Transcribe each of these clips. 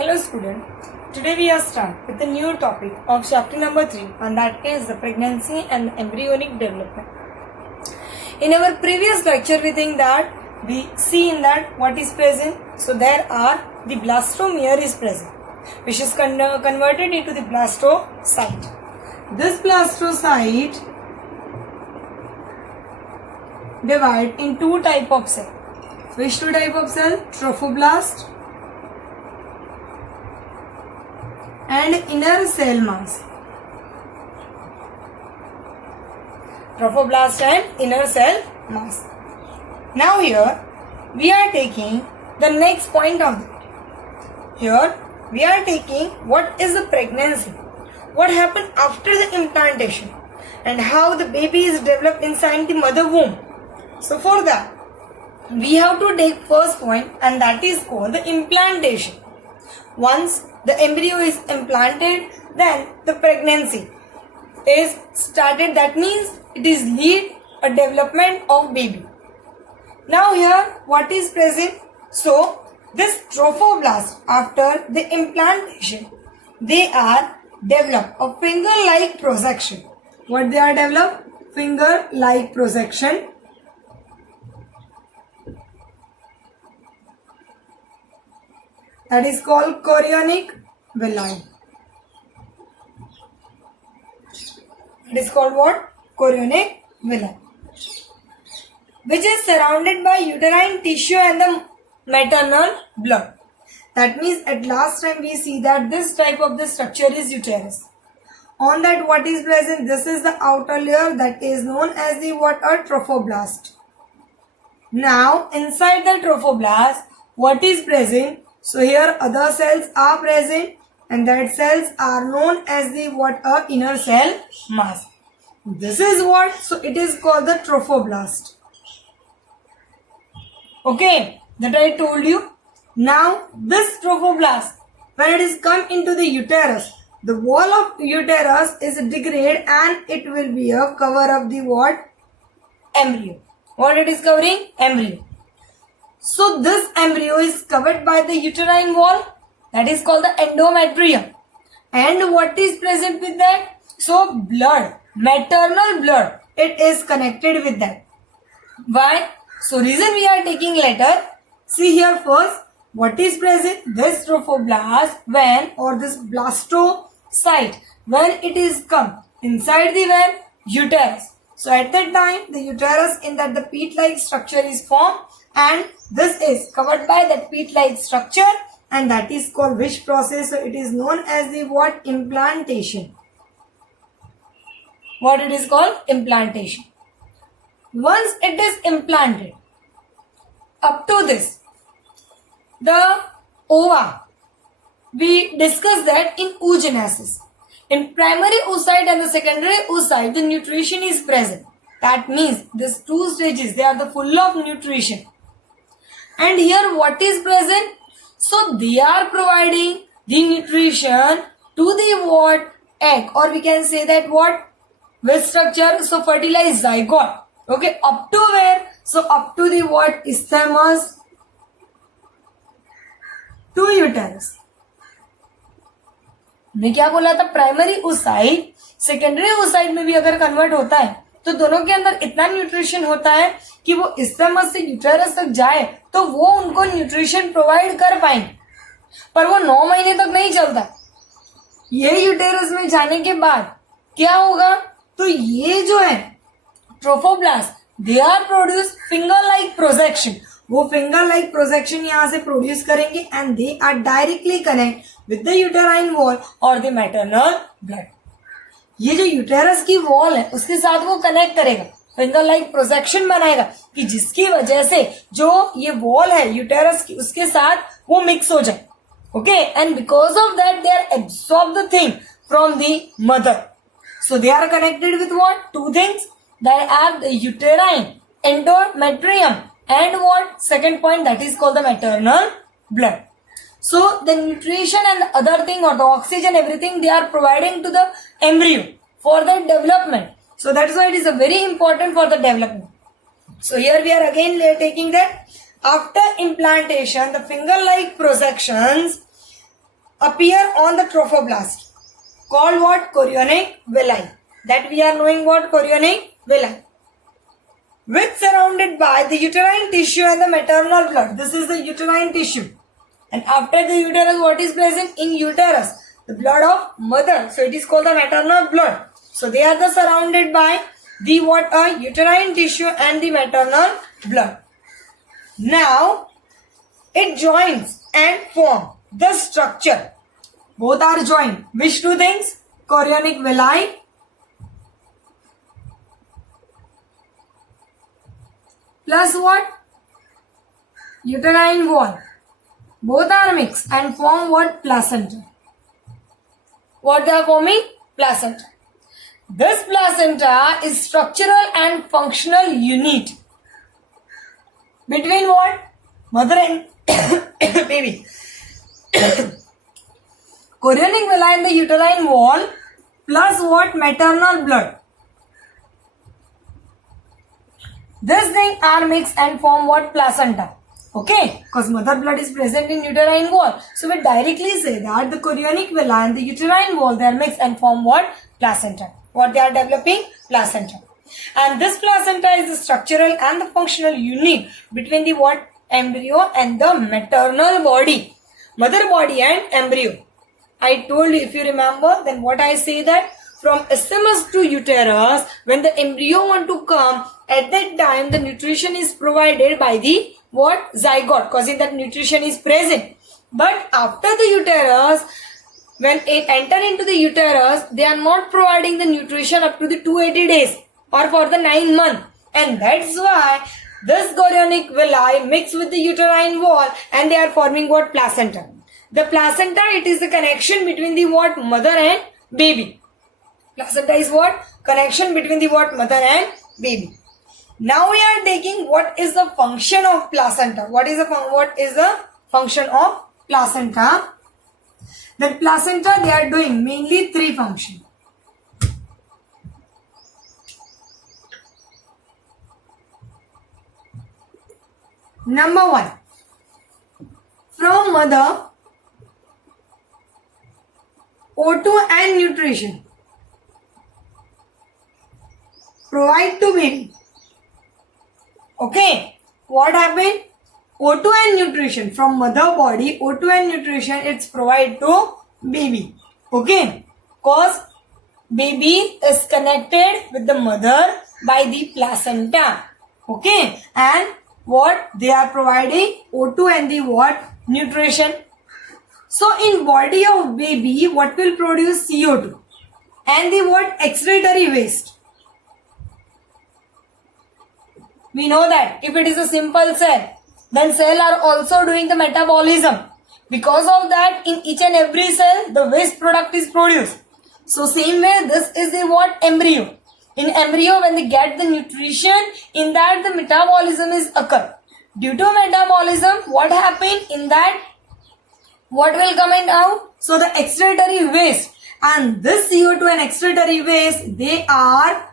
Hello student, today we are start with a new topic of chapter number 3 and that is the pregnancy and embryonic development. In our previous lecture we see in that what is present. So there are the blastomere is present which is converted into the blastocyte. This blastocyte divide in two type of cell. Which two type of cell? Trophoblast and inner cell mass. Trophoblast and inner cell mass. Now here we are taking the next point of it. Here we are taking what is the pregnancy, what happened after the implantation and how the baby is developed inside the mother womb. So for that we have to take first point and that is called the implantation. Once the embryo is implanted, then the pregnancy is started. That means it is lead a development of baby. Now here what is present? So this trophoblast after the implantation, they are develop a finger-like projection. What they are developed? Finger-like projection. That is called chorionic villi. It is called what? Chorionic villi. Which is surrounded by uterine tissue and the maternal blood. That means at last time we see that this type of the structure is uterus. On that what is present? This is the outer layer that is known as the what? A trophoblast. Now inside the trophoblast what is present? So here other cells are present and that cells are known as the what? A inner cell mass. This is what? So it is called the trophoblast. Okay, that I told you. Now this trophoblast, when it is come into the uterus, the wall of uterus is degrade and it will be a cover of the what? Embryo. What it is covering? Embryo. So this embryo is covered by the uterine wall, that is called the endometrium. And what is present with that? So blood, maternal blood, it is connected with that. Why? So reason we are taking letter. See here first, what is present? This trophoblast when or this blastocyte when it is come inside the when? Uterus. So at that time the uterus in that the peat-like structure is formed and this is covered by that peat-like structure and that is called which process? So it is known as the what? Implantation. What it is called? Implantation. Once it is implanted, up to this, the ova, we discussed that in oogenesis. In primary oocyte and the secondary oocyte, the nutrition is present. That means these two stages, they are the full of nutrition. And here what is present? So they are providing the nutrition to the what? Egg, or we can say that what? With structure, so fertilized zygote. Okay, up to where? So up to the what? Isthmus to uterus. मैं क्या बोला था? Primary oocyte, secondary oocyte में भी अगर convert होता है तो दोनों के अंदर इतना न्यूट्रिशन होता है कि वो isthmus से यूटेरस तक जाए तो वो उनको न्यूट्रिशन प्रोवाइड कर पाएंगे, पर वो 9 महीने तक नहीं चलता। ये यूटेरस में जाने के बाद क्या होगा? तो ये जो है trophoblast, they are produce finger like projection. वो फिंगर लाइक प्रोजेक्शन यहाँ से प्रोड्यूस करेंगे and they are directly connect with the uterine wall और द मैटरनल ब्लड. ये जो यूटेरस की वॉल है उसके साथ वो कनेक्ट करेगा, फिंगर लाइक प्रोजेक्शन बनाएगा कि जिसकी वजह से जो ये वॉल है यूटेरस की उसके साथ वो मिक्स हो जाए. Okay, and because of that they are absorb the thing from the mother. So they are connected with what? Two things. They have the uterine endometrium and what? Second point, that is called the maternal blood. So the nutrition and the other thing or the oxygen, everything they are providing to the embryo for the development. So that is why it is a very important for the development. So here we are again taking that after implantation, the finger-like projections appear on the trophoblast, called what? Chorionic villi. That we are knowing what? Chorionic villi, which surrounded by the uterine tissue and the maternal blood. This is the uterine tissue. And after the uterus, what is present in uterus? The blood of mother. So it is called the maternal blood. So they are the surrounded by the what? Uterine tissue and the maternal blood. Now it joins and form the structure. Both are joined. Which two things? Chorionic villi plus what? Uterine wall. Both are mixed and form what? Placenta. What they are forming? Placenta. This placenta is structural and functional unit between what? Mother and baby. Chorionic villi in the uterine wall plus what? Maternal blood. This thing are mixed and form what? Placenta. Okay, because mother blood is present in uterine wall. So we directly say that the chorionic villi and the uterine wall, they are mixed and form what? Placenta. What they are developing? Placenta. And this placenta is the structural and the functional unit between the what? Embryo and the maternal body. Mother body and embryo. I told you, if you remember, then what I say that from isthmus to uterus, when the embryo want to come, at that time the nutrition is provided by the what? Zygote, causing that nutrition is present. But after the uterus, when it enter into the uterus, they are not providing the nutrition up to the 280 days or for the 9 months. And that's why this chorionic villi mix with the uterine wall and they are forming what? Placenta. The placenta, it is the connection between the what? Mother and baby. Placenta is what? Connection between the what? Mother and baby. Now we are taking what is the function of placenta. What is the function of placenta? The placenta, they are doing mainly 3 functions. Number 1, from mother, O2 and nutrition provide to baby. Okay, what happened? O2 and nutrition from mother body, O2 and nutrition, it's provide to baby. Okay, cause baby is connected with the mother by the placenta. Okay, and what they are providing? O2 and the what? Nutrition. So in body of baby, what will produce? CO2 and the what? Excretory waste. We know that if it is a simple cell, then cell are also doing the metabolism. Because of that, in each and every cell, the waste product is produced. So same way, this is the what? Embryo. In embryo, when they get the nutrition, in that the metabolism is occur. Due to metabolism, what happened in that? What will come out? So the excretory waste. And this CO2 and excretory waste, they are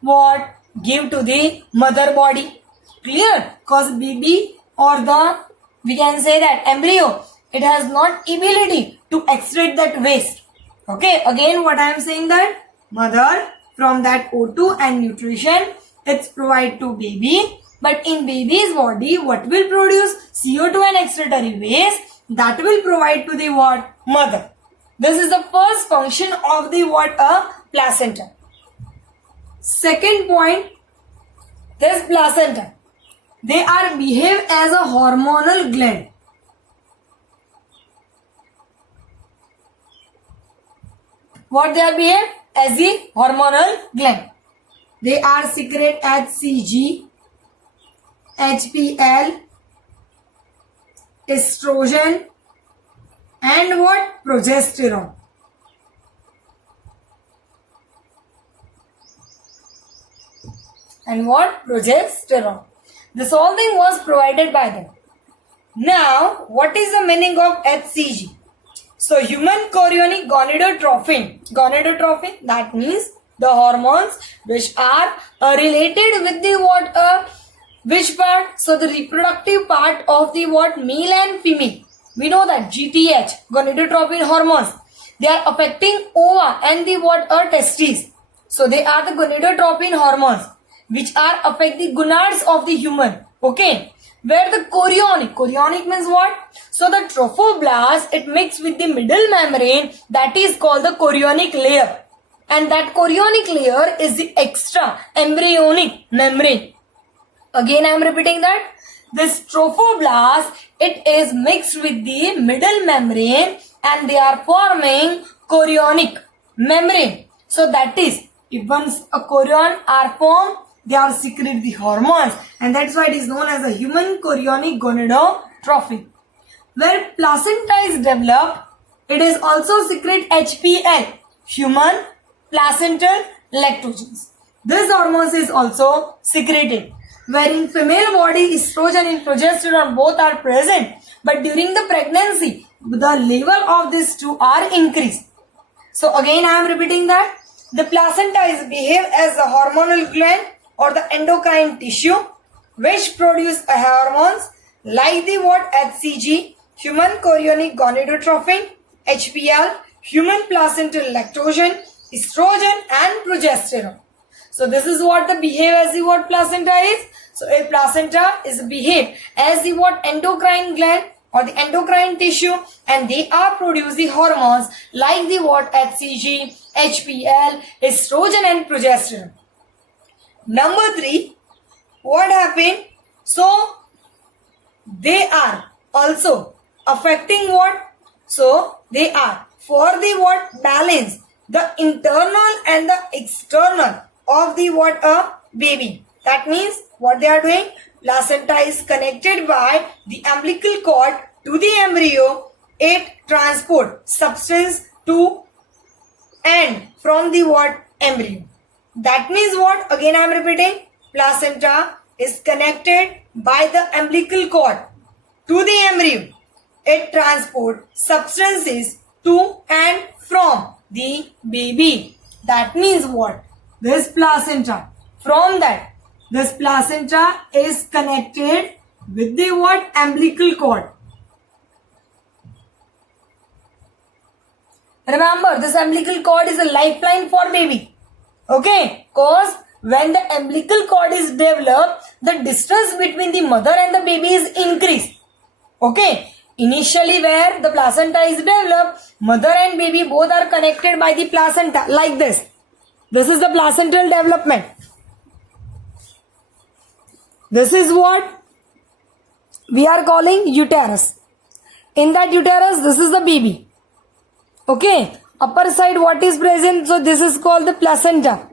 what? Give to the mother body. Clear? Because baby or the, we can say that embryo, it has not ability to excrete that waste. Okay, again what I am saying that mother from that O2 and nutrition, it's provide to baby. But in baby's body, what will produce? CO2 and excretory waste, that will provide to the what? Mother. This is the first function of the what? A placenta. Second point, this placenta, they are behave as a hormonal gland. What they are behave? As a hormonal gland. They are secrete HCG, HPL, estrogen, and what? Progesterone. And what? Progesterone. This whole thing was provided by them. Now, what is the meaning of HCG? So, human chorionic gonadotropin. Gonadotropin, that means the hormones which are related with the what? Which part? So, the reproductive part of the what? Male and female. We know that GTH, gonadotropin hormones, they are affecting ova and the what are testes. So they are the gonadotropin hormones which are affect the gonads of the human. Okay. Where the chorionic means what? So the trophoblast, it mixed with the middle membrane, that is called the chorionic layer. And that chorionic layer is the extra embryonic membrane. Again I am repeating that. This trophoblast, it is mixed with the middle membrane and they are forming chorionic membrane. So that is, if once a chorion are formed, they are secrete the hormones, and that's why it is known as a human chorionic gonadotropin. Where placenta is developed, it is also secrete HPL, human placental lactogens. This hormones is also secreted. Where in female body, estrogen and progesterone both are present, but during the pregnancy, the level of these two are increased. So again I am repeating that. The placenta is behave as a hormonal gland or the endocrine tissue which produce hormones like the what HCG, human chorionic gonadotropin, HPL, human placental lactogen, estrogen and progesterone. So this is what the behave as the what placenta is. So a placenta is behave as the what endocrine gland or the endocrine tissue, and they are produce the hormones like the what HCG, HPL, estrogen and progesterone. Number 3, what happened? So they are also affecting what? So they are for the what balance the internal and the external of the what a baby. That means what they are doing? Placenta is connected by the umbilical cord to the embryo. It transport substance to and from the what embryo. That means what? Again I am repeating. Placenta is connected by the umbilical cord to the embryo. It transport substances to and from the baby. That means what? This placenta, from that, this placenta is connected with the what? Umbilical cord. Remember, this umbilical cord is a lifeline for baby. Okay, cause when the umbilical cord is developed, the distance between the mother and the baby is increased. Okay, initially where the placenta is developed, mother and baby both are connected by the placenta like this. This is the placental development. This is what we are calling uterus. In that uterus, this is the baby. Okay, upper side what is present? So this is called the placenta.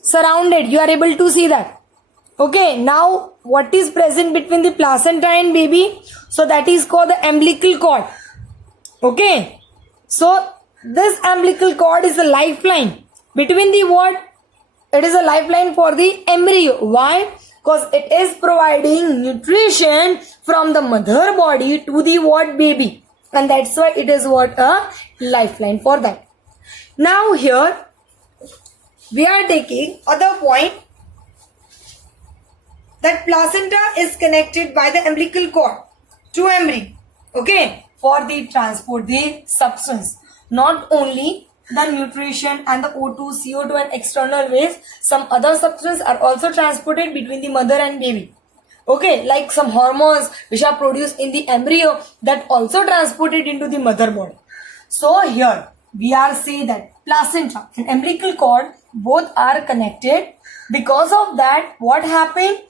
Surrounded, you are able to see that. Okay, now what is present between the placenta and baby? So that is called the umbilical cord. Okay, so this umbilical cord is a lifeline between the what? It is a lifeline for the embryo. Why? Because it is providing nutrition from the mother body to the what? Baby. And that's why it is what? A lifeline for that. Now here we are taking other point, that placenta is connected by the umbilical cord to embryo. Okay, for the transport the substance, not only the nutrition and the O2, CO2 and external waste, some other substances are also transported between the mother and baby. Okay, like some hormones which are produced in the embryo that also transported into the mother body. So here we are saying that placenta and umbilical cord both are connected. Because of that, what happened?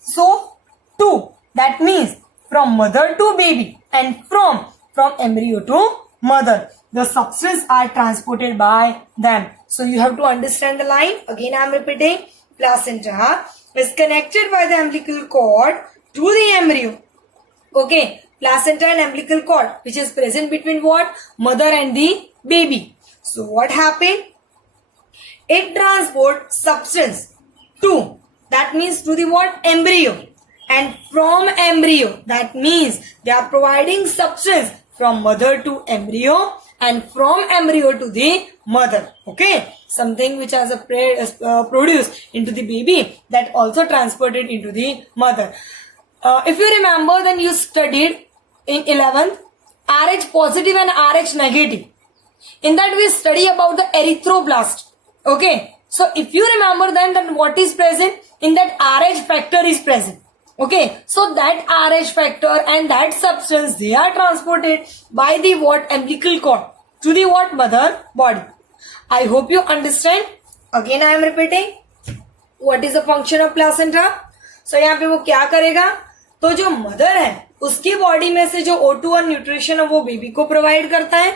So two, that means from mother to baby and from embryo to mother, the substances are transported by them. So you have to understand the line. Again I am repeating. Placenta is connected by the umbilical cord to the embryo. Okay, placenta and umbilical cord which is present between what? Mother and the baby. So what happened? It transports substance to, that means to the what? Embryo. And from embryo, that means they are providing substance from mother to embryo and from embryo to the mother. Okay, something which has produced into the baby that also transported into the mother. If you remember, then you studied in 11th RH positive and RH negative. In that we study about the erythroblast. Okay. So if you remember then what is present? In that RH factor is present. Okay. So that RH factor and that substance, they are transported by the what? Umbilical cord to the what? Mother body. I hope you understand. Again I am repeating. What is the function of placenta? So यहाँ पे वो क्या करेगा? तो जो mother है उसकी body में से जो O2 और न्यूट्रिशन है वो बेबी को प्रोवाइड करता है,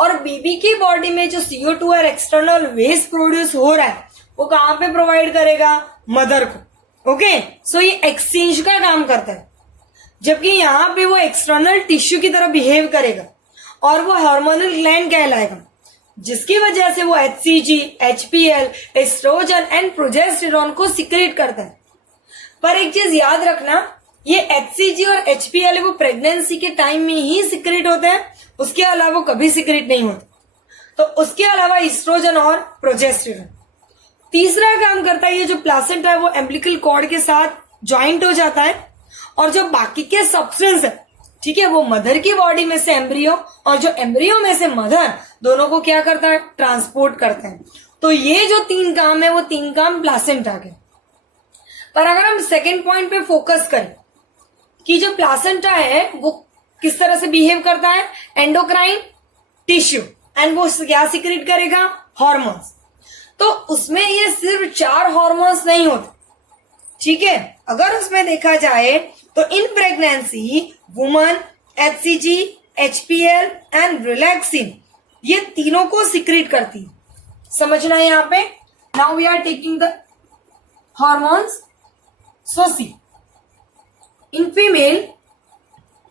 और बेबी की बॉडी में जो CO2 और एक्सटर्नल वेस्ट प्रोड्यूस हो रहा है वो कहाँ पे प्रोवाइड करेगा? मदर को. ओके. सो ये एक्सचेंज का काम करता है, जबकि यहाँ पे वो एक्सटर्नल टिश्यू की तरह बिहेव करेगा और वो हार्मोनल ग्लैंड कहलाएगा, जिसकी वजह से वो HCG, HPL, estrogen and progesterone को सिक्रेट करता है. पर एक चीज याद रखना, ये HCG और HPL वो प्रेगनेंसी के टाइम में ही सिक्रेट होते हैं, उसके अलावा कभी सिक्रेट नहीं होते. तो उसके अलावा एस्ट्रोजन और प्रोजेस्टेरॉन. तीसरा काम करता है, ये जो प्लासेंटा है वो एम्बिलिकल कॉर्ड के साथ ज्वाइंट हो जाता है, और जो बाकी के सब्सटेंस है, ठीक है, वो मदर की बॉडी में से एम्ब्रियो और जो एम्ब्रियो में से मदर, दोनों को क्या करता है? ट्रांसपोर्ट करते हैं. तो ये जो 3 काम है वो 3 काम प्लासेंटा के. पर अगर हम सेकेंड पॉइंट पे फोकस करें कि जो प्लासेंटा है वो किस तरह से बिहेव करता है? एंडोक्राइन टिश्यू, एंड वो क्या सिक्रेट करेगा? हॉर्मोन्स. तो उसमें ये सिर्फ 4 हॉर्मोन्स नहीं होते, ठीक है. अगर उसमें देखा जाए तो in pregnancy woman HCG, HPL and relaxin, ये तीनों को सिक्रेट करती है. समझना है यहाँ पे. Now we are taking the hormones. So see, in female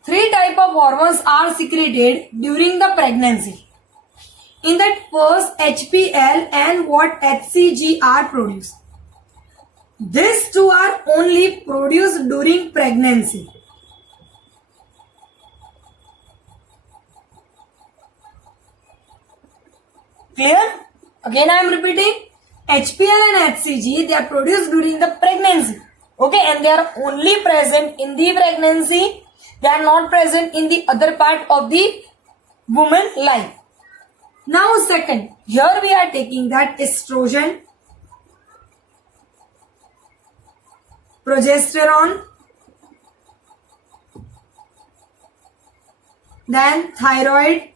3 type of hormones are secreted during the pregnancy. In that first HPL and what HCG are produced. These 2 are only produced during pregnancy. Clear? Again I am repeating. HPL and HCG, they are produced during the pregnancy. Okay, and they are only present in the pregnancy. They are not present in the other part of the woman life. Now second, here we are taking that estrogen, progesterone, then thyroid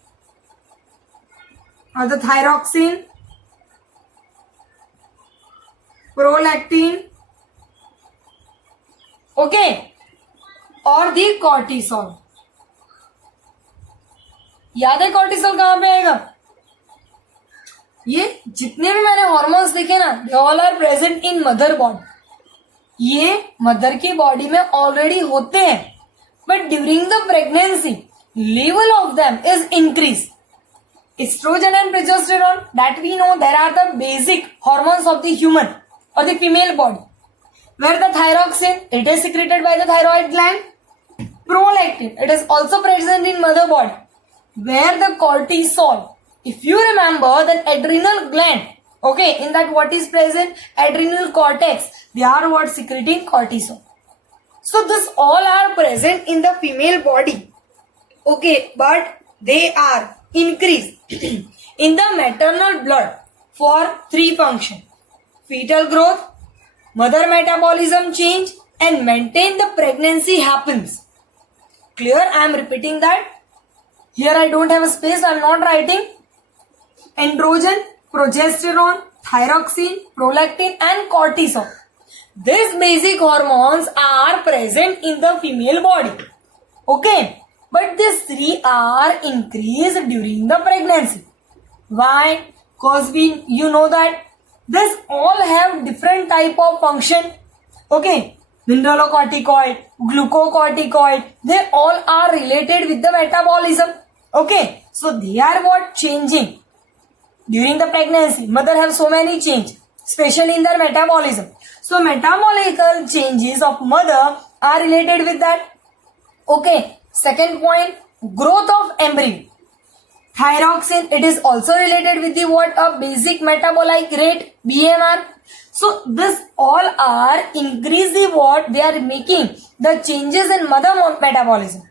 or the thyroxine, prolactin, okay, और दी cortisol. याद है cortisol कहां पे आएगा? ये जितने भी मैंने हॉर्मोन्स देखे ना, they all are present in mother body. ये मदर की बॉडी में ऑलरेडी होते हैं, but during the pregnancy level of them is increase. Estrogen and progesterone, that we know there are the basic hormones of the human और the female body. Where the thyroxine, it is secreted by the thyroid gland. Prolactin, it is also present in mother body. Where the cortisol, if you remember the adrenal gland, okay, in that what is present? Adrenal cortex, they are what? Secreting cortisol. So this all are present in the female body. Okay, but they are increased in the maternal blood for 3 functions: fetal growth, mother metabolism change, and maintain the pregnancy happens. Clear? I am repeating that. Here I don't have a space, I am not writing. Androgen, progesterone, thyroxine, prolactin and cortisol. These basic hormones are present in the female body. Okay. But these 3 are increased during the pregnancy. Why? Because you know that this all have different type of function. Okay, mineralocorticoid, glucocorticoid, they all are related with the metabolism. Okay, so they are what? Changing during the pregnancy. Mother have so many change, especially in their metabolism. So metabolical changes of mother are related with that. Okay, second point, growth of embryo. Thyroxine, it is also related with the what? A basic metabolic rate, BMR. So this all are increase the what? They are making the changes in mother metabolism.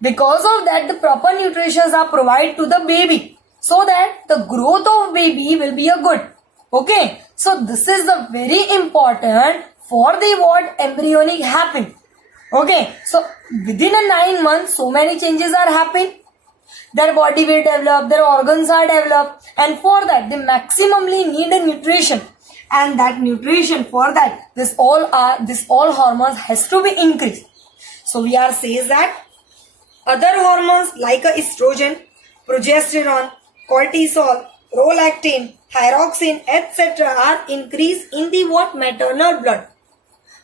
Because of that, the proper nutrition are provided to the baby so that the growth of baby will be a good. Okay, so this is the very important for the what embryonic happen. Okay, so within a 9 months, so many changes are happening. Their body will develop, their organs are developed, and for that they maximally need a nutrition. And that nutrition for that, this all hormones has to be increased. So we are says that other hormones like estrogen, progesterone, cortisol, prolactin, thyroxine, etc. are increased in the what maternal blood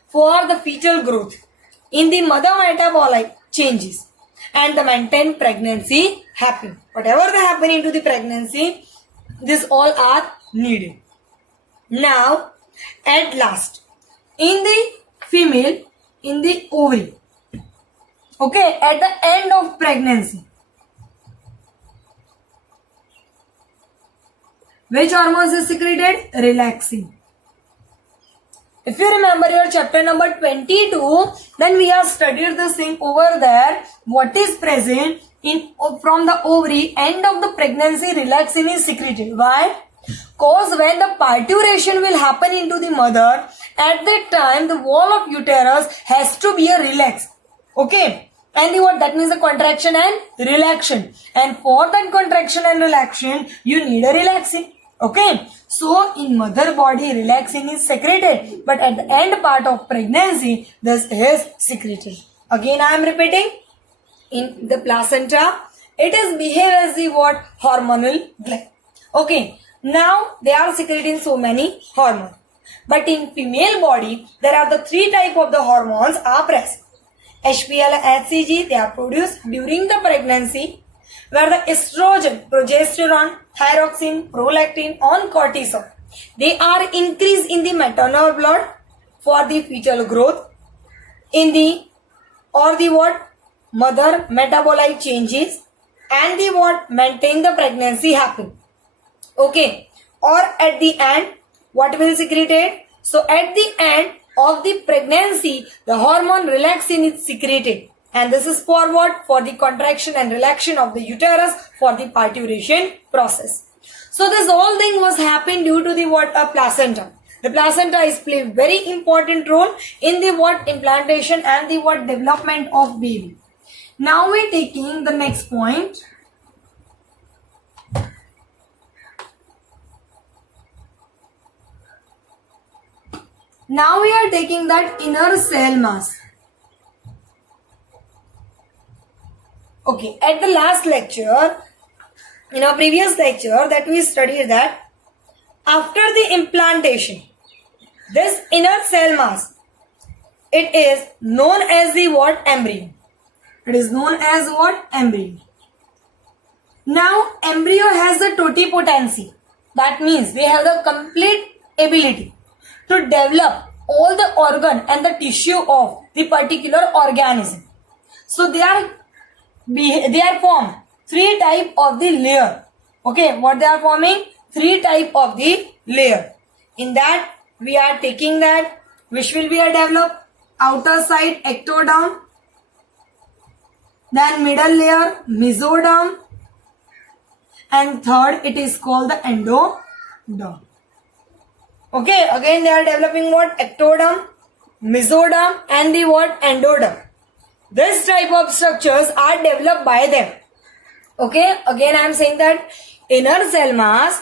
for the fetal growth, in the mother metabolite changes, and the maintained pregnancy happen. Whatever the happening to the pregnancy, this all are needed. Now, at last, in the female, in the ovary, okay, at the end of pregnancy, which hormones is secreted? Relaxin. If you remember your chapter number 22, then we have studied this thing over there. What is present in from the ovary, end of the pregnancy, relaxin is secreted. Why? Because when the parturition will happen into the mother, at that time the wall of uterus has to be a relaxed. Okay. And the what? That means the contraction and relaxation. And for that contraction and relaxation, you need a relaxin. Okay. So in mother body, relaxin is secreted. But at the end part of pregnancy, this is secreted. Again, I am repeating. In the placenta, it is behave as the what? Hormonal gland. Okay. Now, they are secreting so many hormones. But in female body, there are the 3 type of the hormones are present. HPL and HCG, they are produced during the pregnancy, where the estrogen, progesterone, thyroxine, prolactin, and cortisol, they are increased in the maternal blood for the fetal growth, in the or the what mother metabolite changes, and the what maintain the pregnancy happen. Okay, or at the end, what will secreted? So at the end of the pregnancy, the hormone relaxin is secreted, and this is for what? For the contraction and relaxation of the uterus for the parturition process. So this whole thing was happened due to the what? A placenta. The placenta is play very important role in the what? Implantation and the what? Development of baby. Now we are taking the next point. Now we are taking that inner cell mass. Okay, at the last lecture, in our previous lecture, that we studied that after the implantation, this inner cell mass, it is known as the what? Embryo. It is known as what? Embryo. Now, embryo has the totipotency. That means they have the complete ability to develop all the organ and the tissue of the particular organism. So they are formed 3 type of the layer. Okay, what they are forming? 3 type of the layer. In that we are taking that which will be a developed outer side ectoderm, then middle layer mesoderm, and third it is called the endoderm. Okay, again they are developing what? Ectoderm, mesoderm, and the what? Endoderm. This type of structures are developed by them. Okay, again I am saying that inner cell mass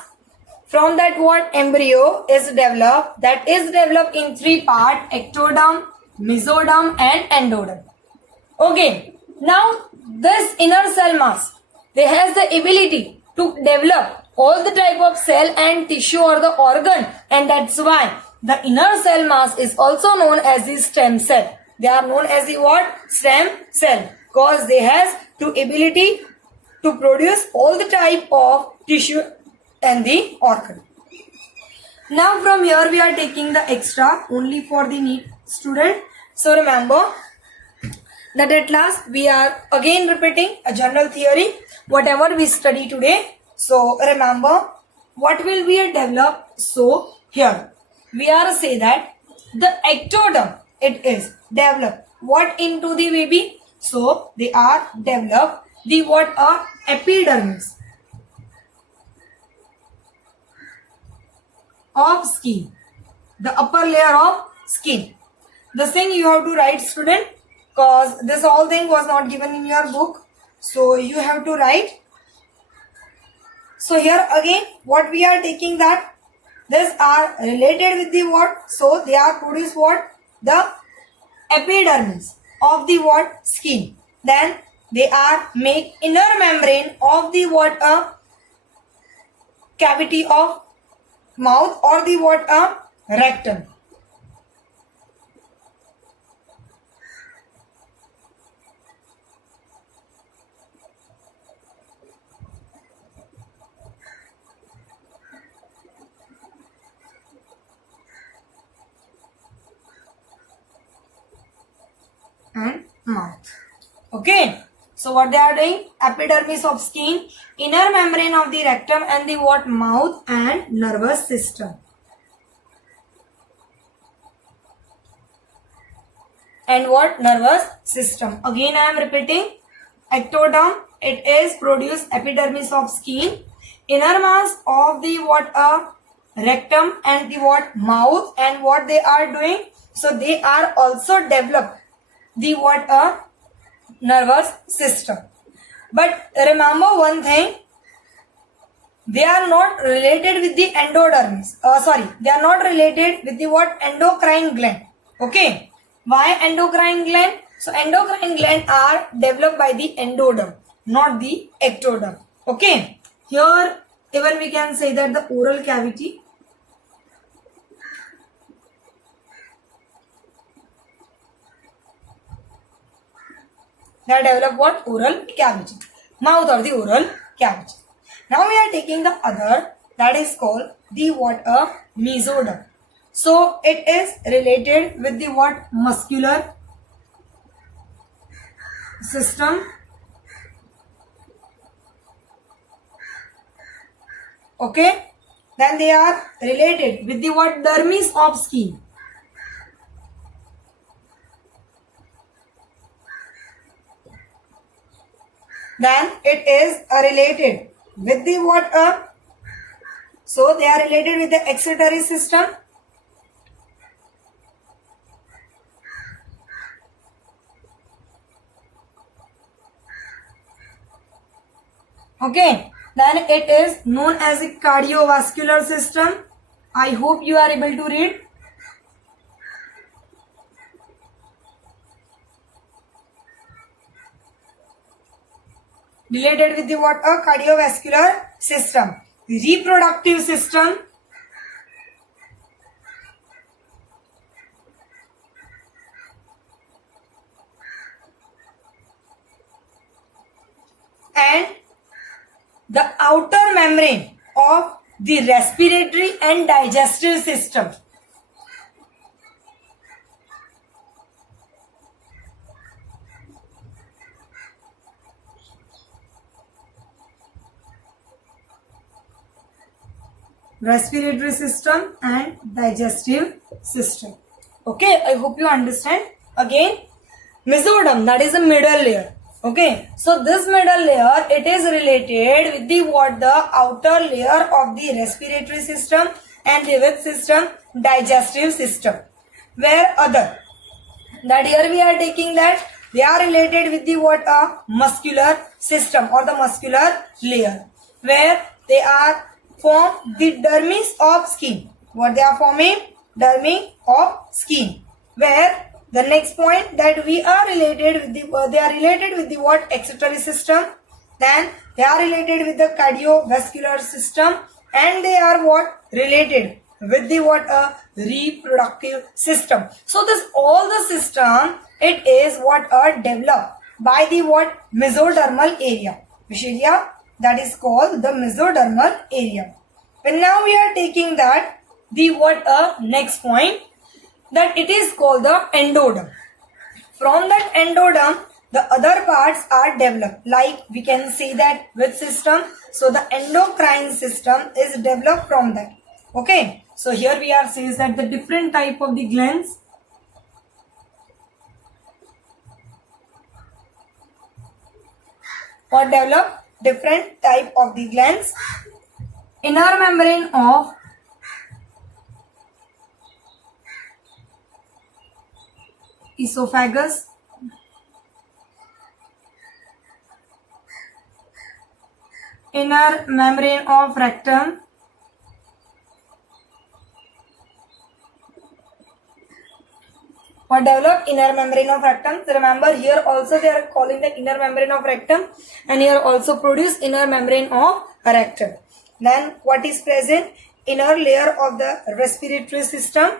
from that what? Embryo is developed, that is developed in 3 parts: ectoderm, mesoderm, and endoderm. Okay, now this inner cell mass, they has the ability to develop all the type of cell and tissue or the organ, and that's why the inner cell mass is also known as the stem cell. They are known as the what? Stem cell, because they has the ability to produce all the type of tissue and the organ. Now from here we are taking the extra only for the NEET student. So remember that at last we are again repeating a general theory, whatever we study today. So remember what will be developed. So here we are say that the ectoderm, it is developed what into the baby? So they are develop the what are epidermis of skin, the upper layer of skin. The thing you have to write, student, cause this whole thing was not given in your book, so you have to write. So here again what we are taking that these are related with the what, so they are produce what, the epidermis of the what, skin. Then they are make inner membrane of the what, a cavity of mouth or the what, a rectum. And mouth. Okay, so what they are doing, epidermis of skin, inner membrane of the rectum and the what, mouth and nervous system. And what, nervous system. Again I am repeating, ectoderm, it is produce epidermis of skin, inner mass of the what, rectum and the what, mouth. And what they are doing, so they are also develop the what, nervous system. But remember one thing, they are not related with the endodermis. They are not related with the what, endocrine gland. Okay, why endocrine gland? So endocrine gland are developed by the endoderm, not the ectoderm. Okay, here even we can say that the oral cavity, they develop what, oral cavity, mouth or the oral cavity. Now we are taking the other, that is called the what, a mesoderm. So it is related with the what, muscular system. Okay, then they are related with the what, dermis of skin. Then it is related with the what, so they are related with the excretory system. Okay, then it is known as a cardiovascular system. I hope you are able to read. Related with the what, a cardiovascular system, reproductive system, and the outer membrane of the respiratory and digestive system. Respiratory system and digestive system. Okay, I hope you understand. Again, mesoderm, that is the middle layer. Okay, so this middle layer, it is related with the what, the outer layer of the respiratory system and the which system, digestive system. Where other, that here we are taking that they are related with the what, a muscular system or the muscular layer, where they are form the dermis of skin. What they are forming, dermis of skin. Where the next point, that we are related with the they are related with the what, excretory system. Then they are related with the cardiovascular system, and they are what, related with the what, a reproductive system. So this all the system, it is what, developed by the what, mesodermal area, which area, that is called the mesodermal area. And now we are taking that the what, next point, that it is called the endoderm. From that endoderm, the other parts are developed, like we can say that which system, so the endocrine system is developed from that. Okay, so here we are says that the different type of the glands, or develop different type of the glands. Inner membrane of esophagus, inner membrane of rectum, or develop inner membrane of rectum. So remember, here also they are calling the inner membrane of rectum, and here also produce inner membrane of rectum. Then what is present? Inner layer of the respiratory system.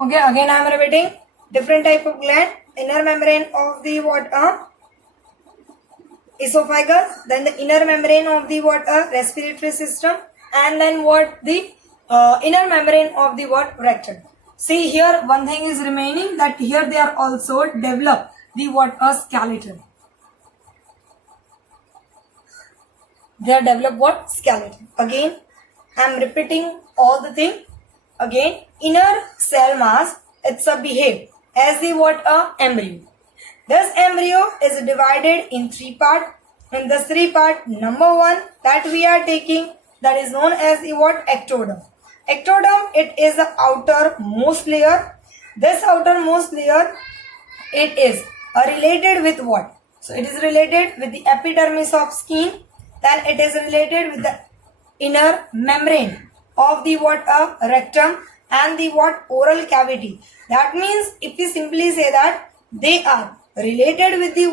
Okay, again I am repeating. Different type of gland. Inner membrane of the esophagus, then the inner membrane of the respiratory system, and then the inner membrane of the rectum. See here, one thing is remaining, that here they are also develop the skeleton. They are develop skeleton. Again, I am repeating all the thing. Again, inner cell mass, it's a behave as the embryo. This embryo is divided in 3 parts. In the 3 part, number 1 that we are taking, that is known as the ectoderm. Ectoderm, it is the outermost layer. This outermost layer, it is related with what? So it is related with the epidermis of skin. Then it is related with the inner membrane of the rectum and the oral cavity. That means if we simply say that they are related with the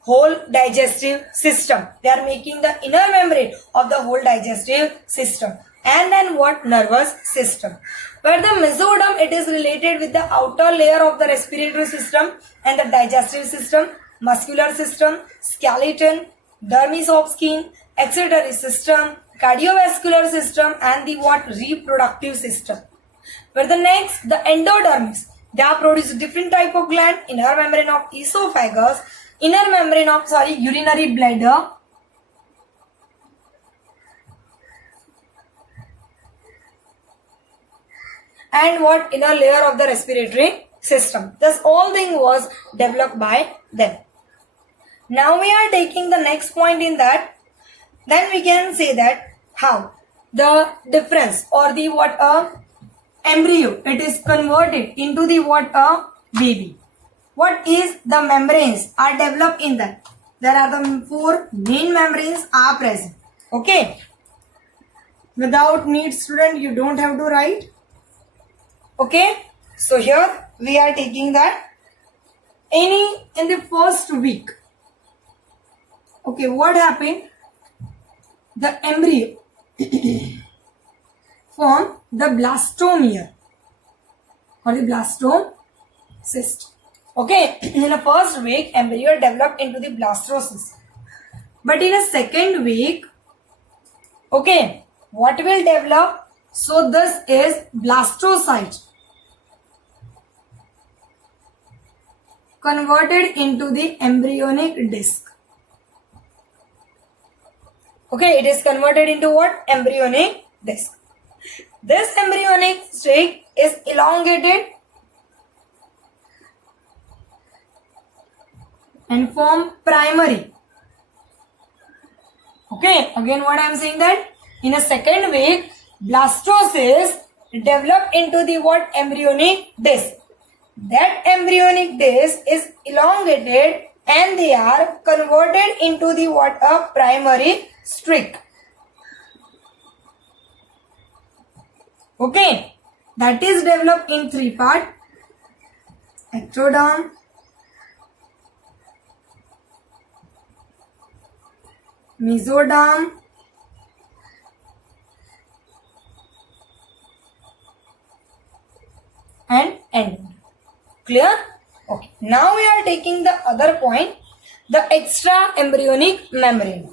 whole digestive system. They are making the inner membrane of the whole digestive system. And then nervous system. Where the mesoderm, it is related with the outer layer of the respiratory system and the digestive system, muscular system, skeleton, dermis of skin, excretory system, cardiovascular system, and the reproductive system. Where the next, the endodermis, they are produce different type of gland. Inner membrane of esophagus, inner membrane of urinary bladder, and inner layer of the respiratory system. This all thing was developed by them. Now we are taking the next point in that. Then we can say that how the difference or the embryo, it is converted into the baby. What is the membranes are developed in that? There are the 4 main membranes are present. Okay. Without need, student, you don't have to write. Okay. So here we are taking that in the first week. Okay, what happened? The embryo form the blastomere or the blastocyst. Okay, in the first week, embryo developed into the blastocyst. But in a second week, okay, what will develop? So this is blastocyte converted into the embryonic disc. Okay, it is converted into what? Embryonic disc. This embryonic disc is elongated and form primary. Okay, again what I am saying that in a second week, blastocyst develop into the embryonic disc. That embryonic disc is elongated and they are converted into the a primary streak. Okay, that is developed in 3 parts: ectoderm, mesoderm, and endoderm. Clear? Okay. Now we are taking the other point, the extra embryonic membrane.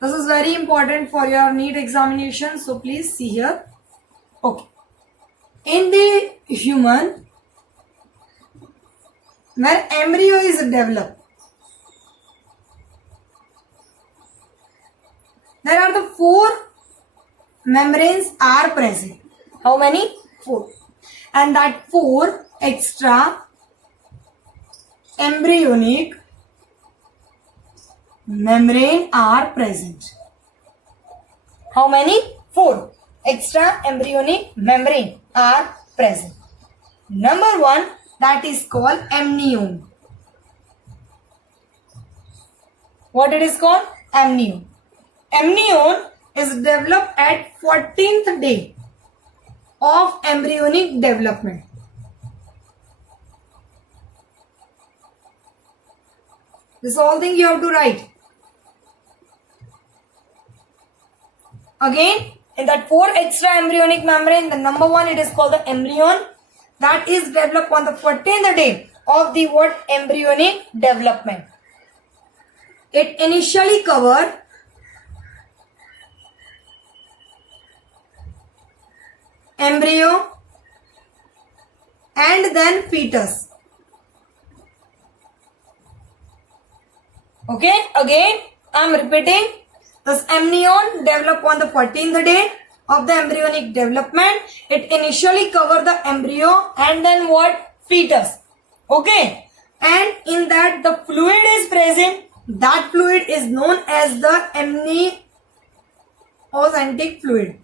This is very important for your NEET examination, so please see here. Okay. In the human, where embryo is developed. There are the 4 membranes are present. How many? 4. And that 4 extra embryonic membrane are present. How many? 4 extra embryonic membrane are present. Number 1, that is called amnion. What it is called? Amnion. Amnion is developed at 14th day of embryonic development. This is all thing you have to write. Again, in that 4 extra embryonic membrane, the number 1, it is called the embryon, that is developed on the 14th day of the what? Embryonic development. It initially covered embryo and then fetus. Okay, again I am repeating. This amnion developed on the 14th day of the embryonic development. It initially cover the embryo and then what? Fetus. Okay, and in that the fluid is present. That fluid is known as the amniocentic fluid.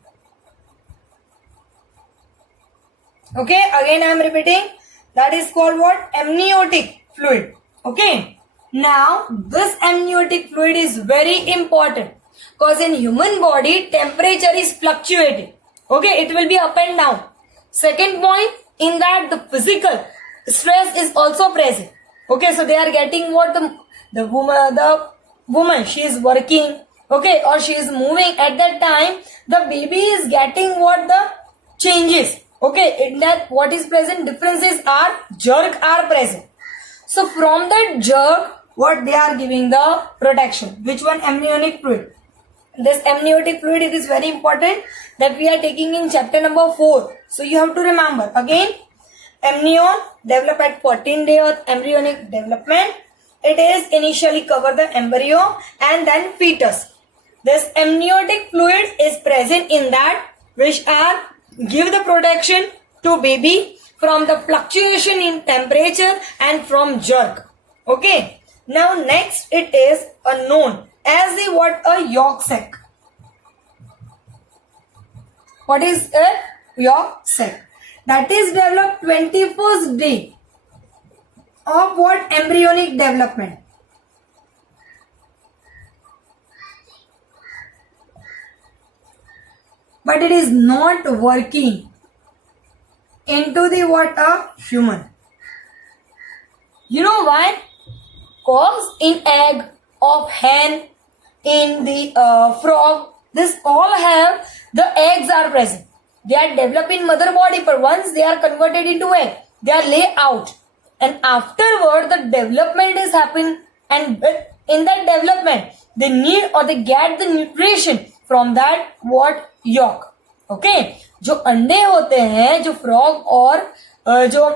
Okay, again I am repeating. That is called what? Amniotic fluid. Okay. Now, this amniotic fluid is very important because in human body, temperature is fluctuating. Okay, it will be up and down. Second point, in that the physical stress is also present. Okay, so they are getting what? The woman, she is working, okay, or she is moving. At that time, the baby is getting what? The changes. Okay, in that what is present? Differences are, jerk are present. So from that jerk, what they are giving the protection? Which one? Amniotic fluid. This amniotic fluid, it is very important that we are taking in chapter number 4. So you have to remember again, amnion develop at 14 day of embryonic development. It is initially cover the embryo and then fetus. This amniotic fluid is present in that which are give the protection to baby from the fluctuation in temperature and from jerk. Okay. Now next it is known as the what? A yolk sac. What is a yolk sac? That is developed 21st day of what? Embryonic development. But it is not working into the what? A human. You know why? Cause in egg of hen, in the frog, this all have the eggs are present. They are developed in mother body, but once they are converted into egg, they are lay out, and afterward the development is happen, and in that development they need or they get the nutrition from that what? Yolk. Okay, जो अंडे होते हैं, जो frog और जो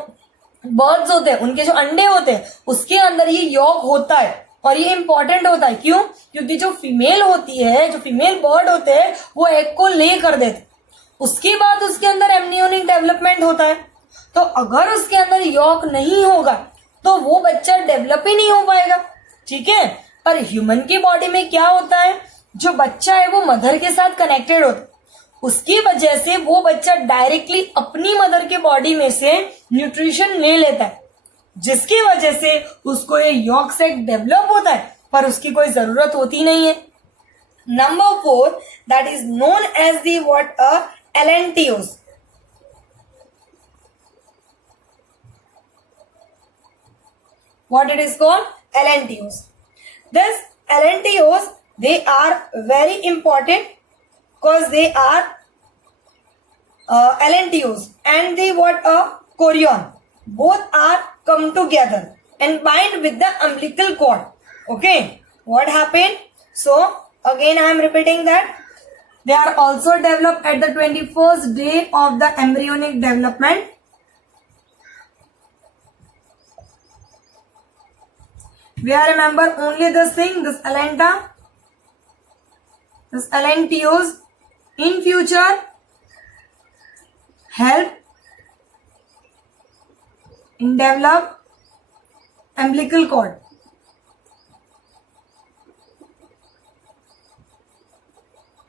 birds होते हैं, उनके जो अंडे होते हैं उसके अंदर ये यॉक होता है, और ये इंपॉर्टेंट होता है. क्यों? क्योंकि जो फीमेल होती है, जो फीमेल बर्ड होते हैं, वो एग को ले कर देते, उसके बाद उसके अंदर एम्नियोनिक डेवलपमेंट होता है. तो अगर उसके अंदर यॉक नहीं होगा तो वो बच्चा डेवलप ही नहीं हो पाएगा. ठीक है. पर ह्यूमन की बॉडी में क्या होता है, जो बच्चा है वो मदर के साथ कनेक्टेड होता है, उसकी वजह से वो बच्चा डायरेक्टली अपनी मदर के बॉडी में से न्यूट्रिशन ले लेता है, जिसकी वजह से उसको ये यॉक सैक डेवलप होता है, पर उसकी कोई जरूरत होती नहीं है. Number 4, that is known as the what? A allantois. What it is called? Elantios. This elantios, they are very important because they are elantios and they what? A chorion. Both are come together and bind with the umbilical cord. Okay. What happened? So again I am repeating that they are also developed at the 21st day of the embryonic development. We are remember only this thing, this alenta, this allantios in future help in develop umbilical cord.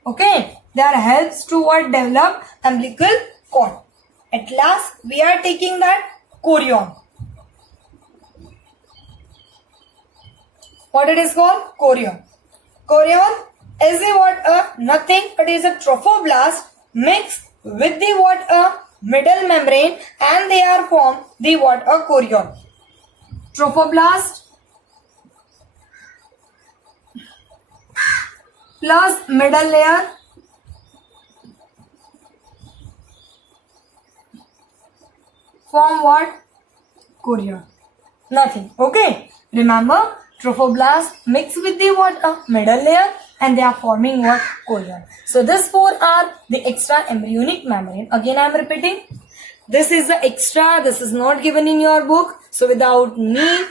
Okay, they are helps toward develop umbilical cord. At last, we are taking that chorion. What it is called? Chorion. Chorion is a what? Nothing but is a trophoblast mixed with the what? Middle membrane, and they are formed the what? Chorion. Trophoblast plus middle layer form what? Chorion. Nothing. Okay. Remember, trophoblast mixed with the what? Middle layer, and they are forming what? Chorion. So this four are the extra embryonic membrane. Again, I am repeating. This is the extra. This is not given in your book. So without me,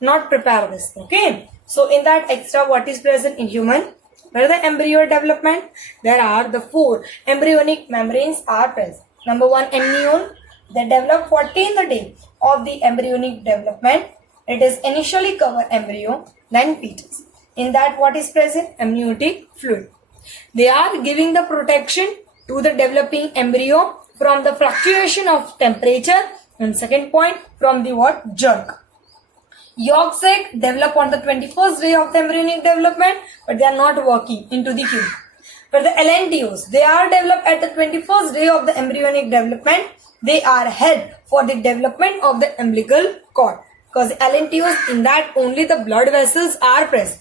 not prepare this. Okay. So in that extra, what is present in human? Where the embryo development? There are the four embryonic membranes are present. Number one, amnion. They develop 14th day of the embryonic development. It is initially cover embryo, then fetus. In that, what is present? Amniotic fluid. They are giving the protection to the developing embryo from the fluctuation of temperature, and second point, from the what? Jerk. Yolk sac develop on the 21st day of the embryonic development, but they are not working into the cube. But the allantios, they are developed at the 21st day of the embryonic development. They are help for the development of the umbilical cord, because allantios, in that only the blood vessels are present.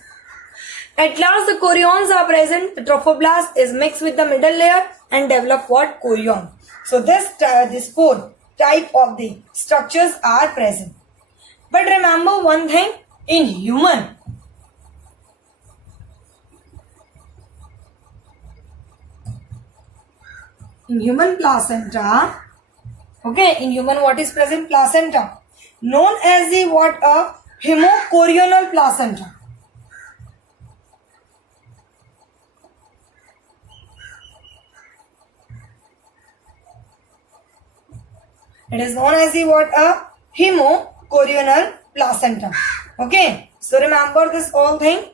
At last, the chorions are present. The trophoblast is mixed with the middle layer and develop what? Chorion. So this four type of the structures are present. But remember one thing, in human placenta, okay, in human what is present? Placenta, known as the what? Hemochorional placenta. It is known as the what? Hemochorional placenta. Okay, so remember this all thing.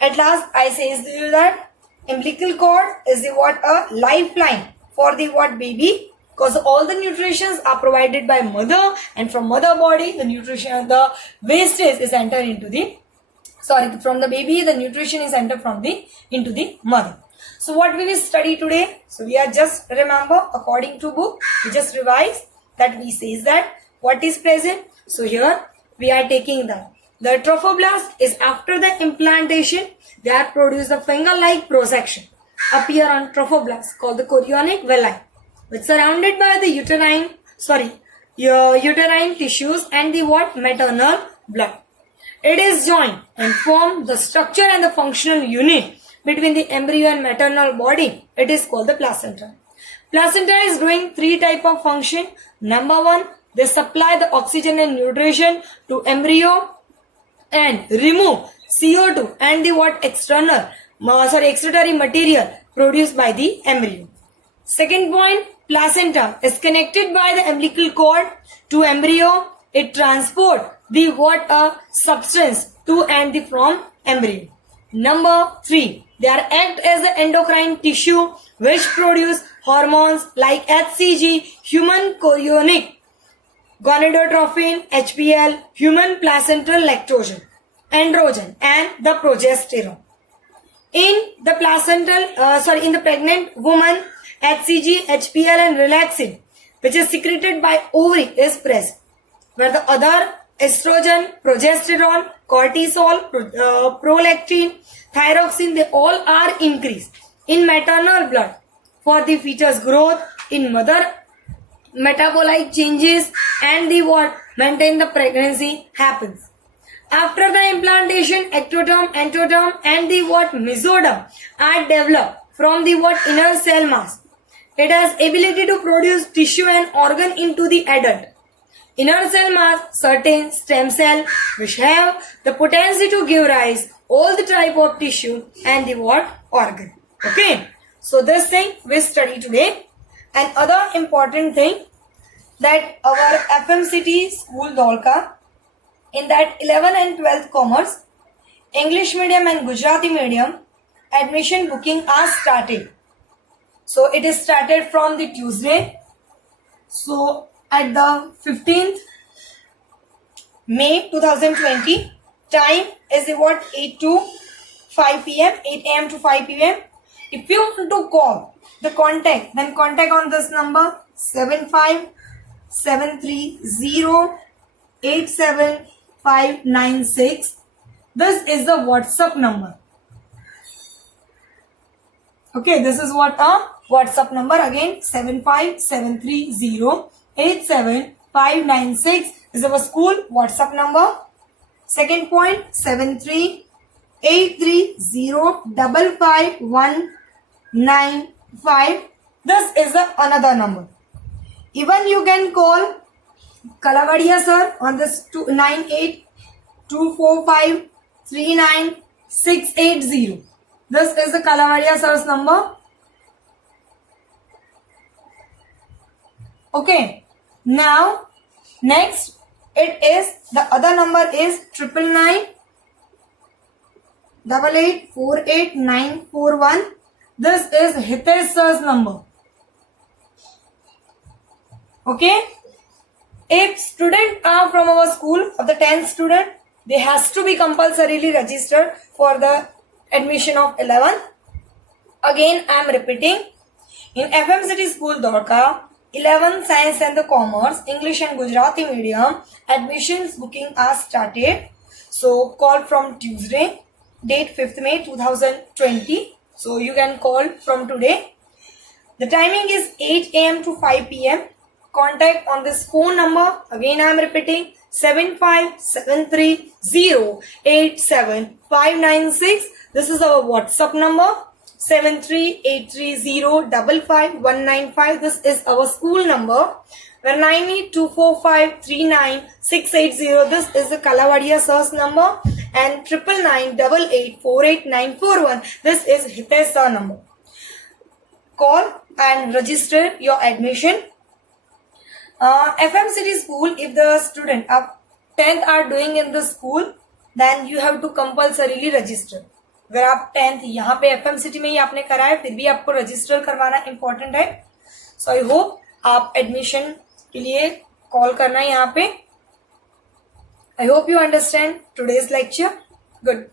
At last, I says to you that umbilical cord is the what? Lifeline for the what? Baby, because all the nutritions are provided by mother, and from mother body the nutrition, the wastage is entered into the, from the baby the nutrition is entered from the into the mother. So what we will study today? So we are just remember according to book, we just revise that we says that what is present. So here we are taking the trophoblast is after the implantation, they are produce a finger-like projection appear on trophoblast called the chorionic villi, which surrounded by the uterine tissues and the what? Maternal blood. It is joined and form the structure and the functional unit between the embryo and maternal body. It is called the placenta. Placenta is doing three type of function. Number one, they supply the oxygen and nutrition to embryo and remove CO2 and the what? Excretory material produced by the embryo. Second point, placenta is connected by the umbilical cord to embryo. It transport the what? Substance to and the from embryo. Number three, they are act as the endocrine tissue which produce hormones like HCG, human chorionic gonadotropin, HPL, human placental lactogen, androgen, and the progesterone. In the in the pregnant woman, HCG, HPL, and relaxin, which is secreted by ovary, is present, where the other estrogen, progesterone, cortisol, prolactin, thyroxine, they all are increased in maternal blood for the fetus growth, in mother metabolic changes, and the what? Maintain the pregnancy happens. After the implantation, ectoderm, endoderm, and the what? Mesoderm are developed from the what? Inner cell mass. It has ability to produce tissue and organ into the adult. inner cell mass, certain stem cell which have the potency to give rise all the type of tissue and the what organ. Okay, so this thing we study today. And other important thing that our FMCT school Dholka, in that 11 and 12th commerce, English medium and Gujarati medium admission booking are started. So it is started from the Tuesday. So at the 15th May 2020, time is what 8 to 5 p.m. 8 a.m. to 5 p.m. If you want to call the contact, then contact on this number 7573087596. This is the WhatsApp number. Okay, this is what a WhatsApp number. Again, 7573087596 is our school WhatsApp number. Second point, 7380555195. This is the another number. Even you can call Kalavadia sir on this 9824539680. This is the Kalavadia sir's number. Okay, now next it is the other number is 99988488941. This is Hitesh sir's number. Okay, if student are from our school of the 10th student, they has to be compulsorily registered for the admission of 11th. Again, I am repeating, in FMCT school Dholka, 11th science and the commerce, English and Gujarati medium admissions booking are started. So call from Tuesday, date 5th May 2020. So you can call from today. The timing is 8 a.m. to 5 p.m. Contact on this phone number. Again, I am repeating, 7573087596. This is our WhatsApp number. 7383055195. This is our school number. Where 9824539680. This is the Kalavadia sir's number. And 999888489141. This is Hitesh sir number. Call and register your admission. FMCT school, if the student of 10th are doing in the school, then you have to compulsorily register. अगर आप 10th यहाँ पे FMCT में ही आपने करा है, फिर भी आपको रजिस्टर करवाना इम्पोर्टेंट है. सो आई होप आप एडमिशन के लिए कॉल करना है यहाँ पे. I hope you understand today's lecture. Good.